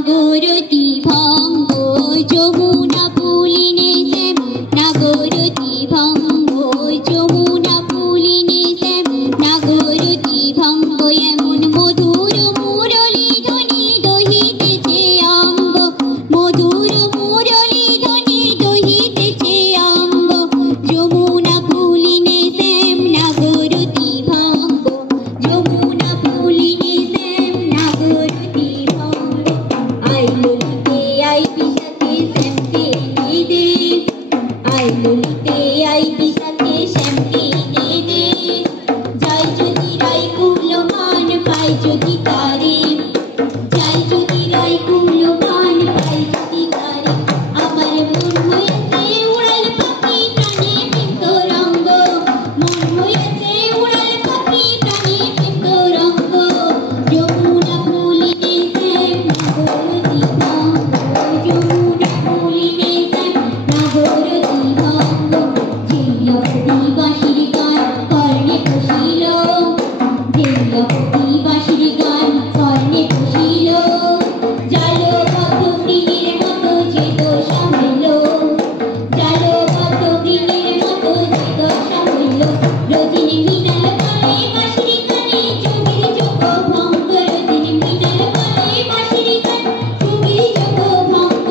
নাগরতি ভঙ্গ যমুনা পুলিনে শ্যাম নাগরতি ভঙ্গ যমুনা পুলিনে শ্যাম নাগরতি ভঙ্গ এমন মধুর মুরলী ধ্বনি দহিতেছে অঙ্গ মধুর মুরলী ধ্বনি দহিতেছে অঙ্গ যমুনা পুলিনে শ্যাম নাগরতি ভঙ্গ যমুনা পুলিনে শ্যাম নাগরতি ভঙ্গ আই ললিতে আই বিশাতে শ্যামকে এনে দে আই ললিতে আই বিশাতে শ্যামকে এনে দে যাই যদি রাই কুলমান পাই যদি তারে যাই যদি রাই কুলমান পাই যদি তারে আমার মন হয়েছে উড়াল পাখি প্রাণে পিতরঙ্গ মন হয়েছে উড়াল পাখি প্রাণে পিতরঙ্গ যমুনা পুলিনে শ্যাম নাগরতি ভঙ্গ যমুনা পুলিনে শ্যাম নাগরতি ভঙ্গ ঝিল্লপতি বাঁশির গান কর্ণে পশিল ঝিল্লপতি বাঁশির গান কর্ণে পশিল জালবদ্ধ বৃণের মতো যে দশা হইল জালবদ্ধ বৃণের মতো যে দশা হইল রজনী মৃণাল কালে বাঁশির গানে যোগীর যোগ ভঙ্গ রজনী মৃণাল কালে বাঁশির গান যোগীর যোগ ভঙ্গ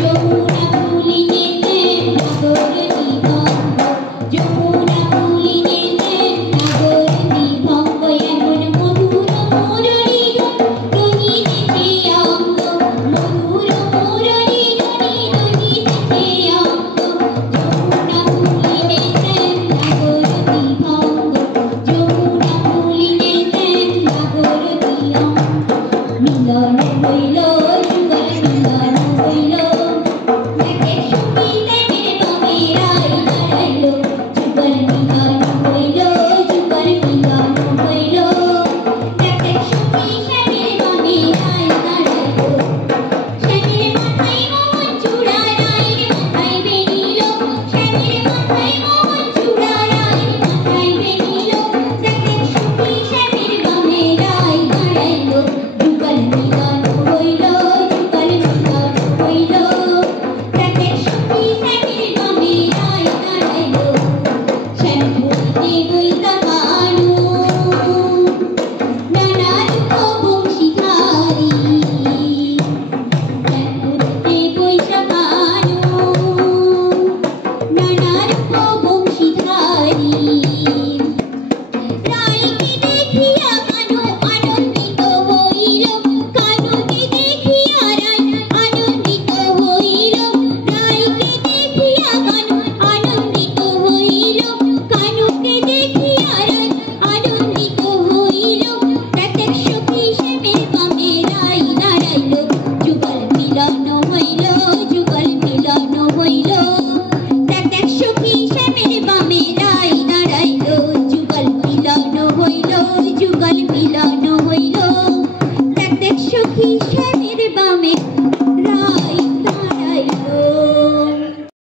যমুনা পুলিনে শ্যাম নাগরতি ভঙ্গ যমুনা পুলিনে শ্যাম নাগরতি ভঙ্গ এমন মধুর মুরলী দহিতেছে অঙ্গ মধুর মুরলী দহিতেছে অঙ্গ যমুনা পুলিনে শ্যাম নাগরতি ভঙ্গ যমুনা পুলিনে শ্যাম নাগরতি অঙ্গ মিলন হইল যুগ